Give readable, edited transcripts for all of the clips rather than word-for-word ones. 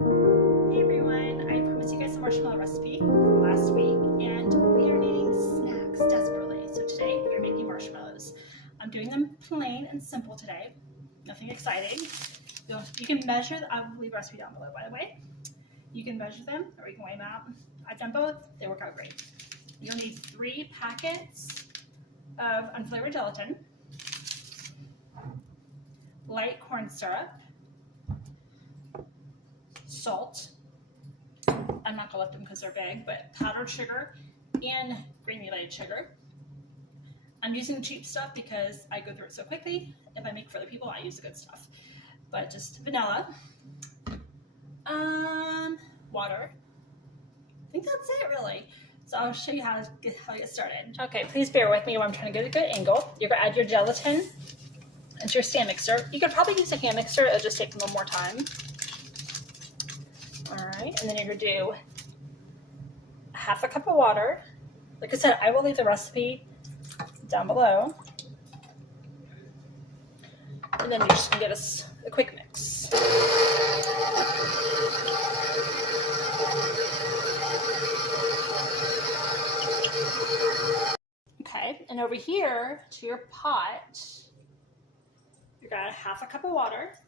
Hey everyone, I promised you guys a marshmallow recipe from last week, and we are needing snacks desperately. So today we're making marshmallows. I'm doing them plain and simple today, nothing exciting. You can measure, I will leave a recipe down below by the way. You can measure them or you can weigh them out. I've done both, they work out great. You'll need 3 packets of unflavored gelatin, light corn syrup, salt, I'm not gonna let them because they're big, but powdered sugar and granulated sugar. I'm using the cheap stuff because I go through it so quickly. If I make for other people, I use the good stuff. But just vanilla, water. I think that's it really. So I'll show you how to get started. Okay, please bear with me while I'm trying to get a good angle. You're gonna add your gelatin into your stand mixer. You could probably use a hand mixer, it'll just take a little more time. All right, and then you're gonna do half a cup of water. Like I said, I will leave the recipe down below. And then you're just gonna get us a quick mix. Okay, and over here to your pot, you got half a cup of water.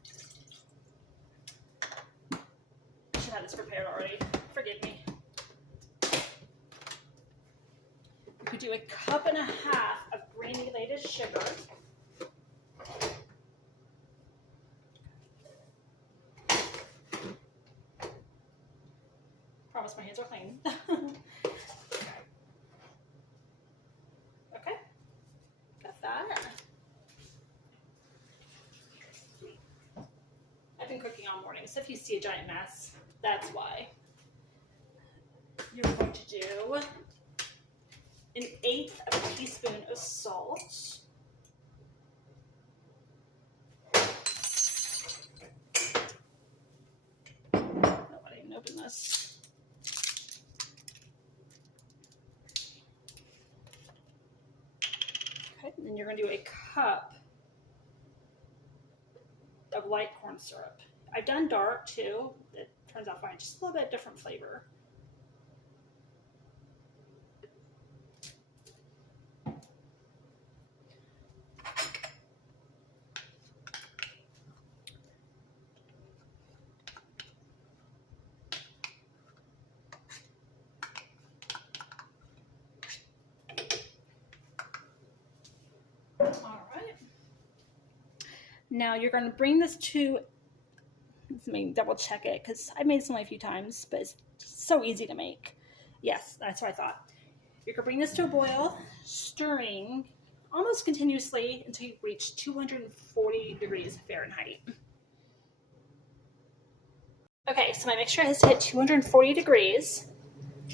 I should have this prepared already, forgive me. You could do 1.5 cups of granulated sugar. Promise my hands are clean. Okay, got that. I've been cooking all morning, so if you see a giant mess, that's why. You're going to do 1/8 of a teaspoon of salt. I don't even open this. Okay, and then you're going to do 1 cup of light corn syrup. I've done dark too. It turns out fine, just a little bit different flavor. All right. Now you're going to bring this to, let me double check it because I made this only a few times, but it's so easy to make. Yes, that's what I thought. You're going to bring this to a boil, stirring almost continuously until you reach 240 degrees Fahrenheit. Okay, so my mixture has hit 240 degrees.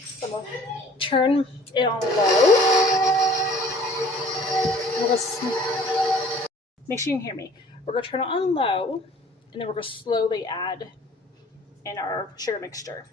So I'm going to turn it on low. Make sure you can hear me. We're going to turn it on low, and then we're going to slowly add in our sugar mixture.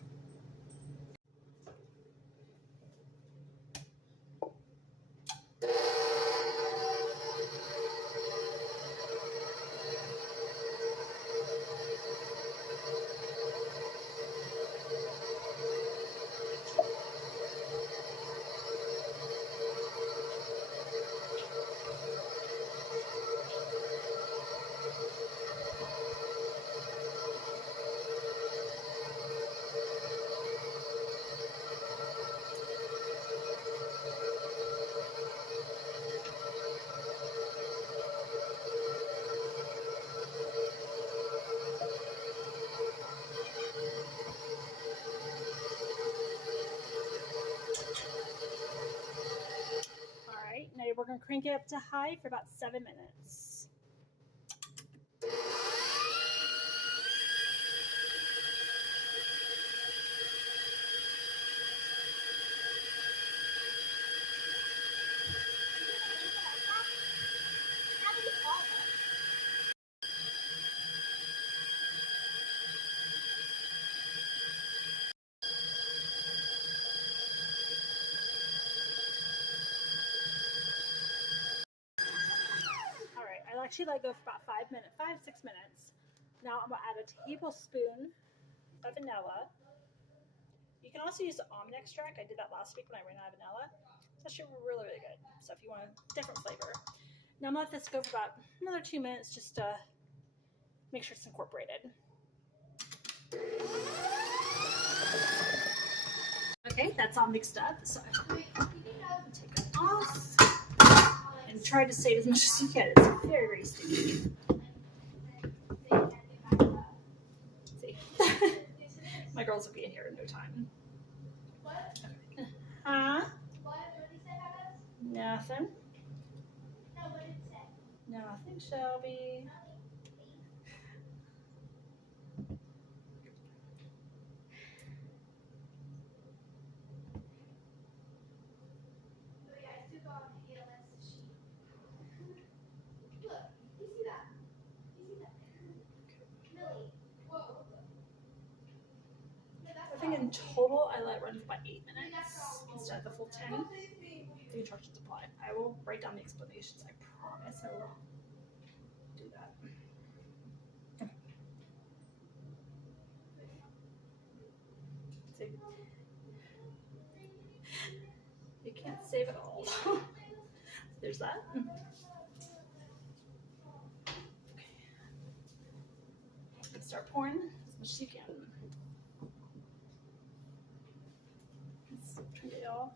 Now we're going to crank it up to high for about 7 minutes. Actually let it go for about 5 minutes, 5-6 minutes. Now I'm gonna add a tablespoon of vanilla. You can also use almond extract. I did that last week when I ran out of vanilla. It's actually really, really good. So if you want a different flavor. Now I'm gonna let this go for about another 2 minutes just to make sure it's incorporated. Okay, that's all mixed up. So take it off and try to save as much as you can. It's very, very sticky. See, my girls will be in here in no time. Huh? Nothing. Nothing, Shelby. I think in total I let it run for about 8 minutes instead of the full 10. The instructions apply. I will write down the explanations. I promise I will do that. See, you can't save it all. There's that. Okay. Start pouring as much as you can. Try to get it all.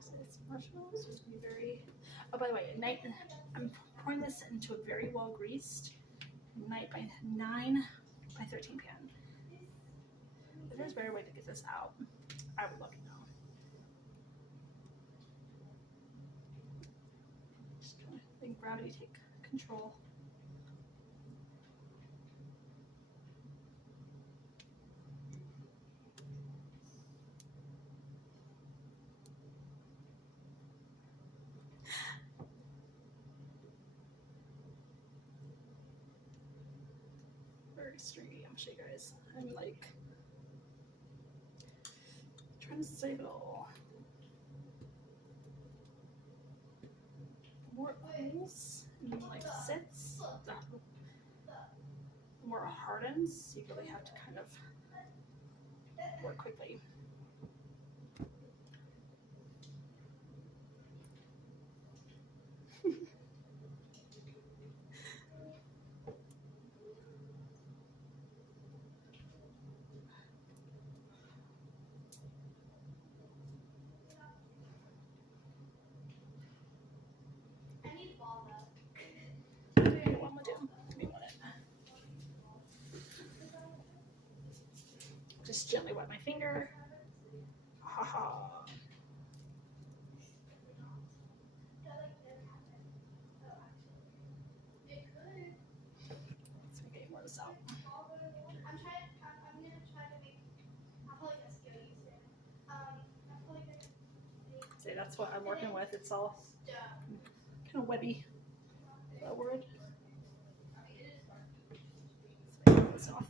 So it's marshmallows. So it's gonna be very. Oh, by the way, at night I'm pouring this into a very well greased 9 by 13 pan. If there's a better way to get this out, I would love to know. Just kind of let gravity take control. Very stringy. I'm sure you guys. I'm like trying to save it all. The more it pulls and like sits, the more it hardens. You really have to kind of work quickly. Just gently wet my finger. Ha ha. Let's get more of this out. See, that's what I'm working with. It's all kind of webby. Is that a word? So get this off.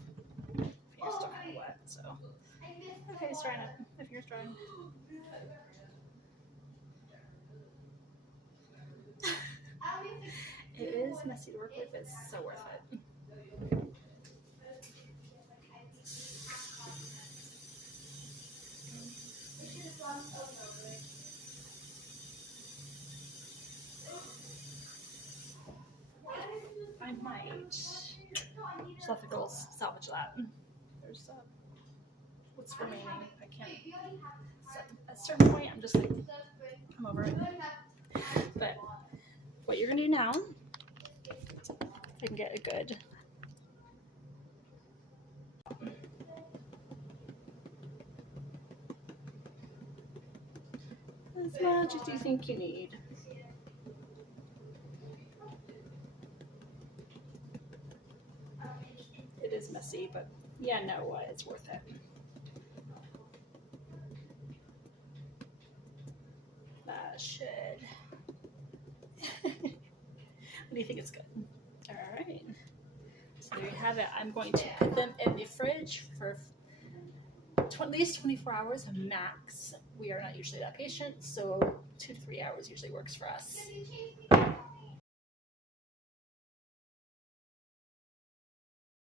Finger's still kind of wet, so. Okay, it's drying up. My finger's drying. It is messy to work with, but it's so worth it. I might just let the girls salvage that. There's what's remaining. I can't. At a certain point, I'm just like, I'm over it. But what you're gonna do now, if I can get a good. As much as you think you need. It is messy, but yeah, no, what? It's worth it. That should. What do you think? It's good? All right. So there you have it. I'm going to put them in the fridge for at least 24 hours max. We are not usually that patient, so 2 to 3 hours usually works for us.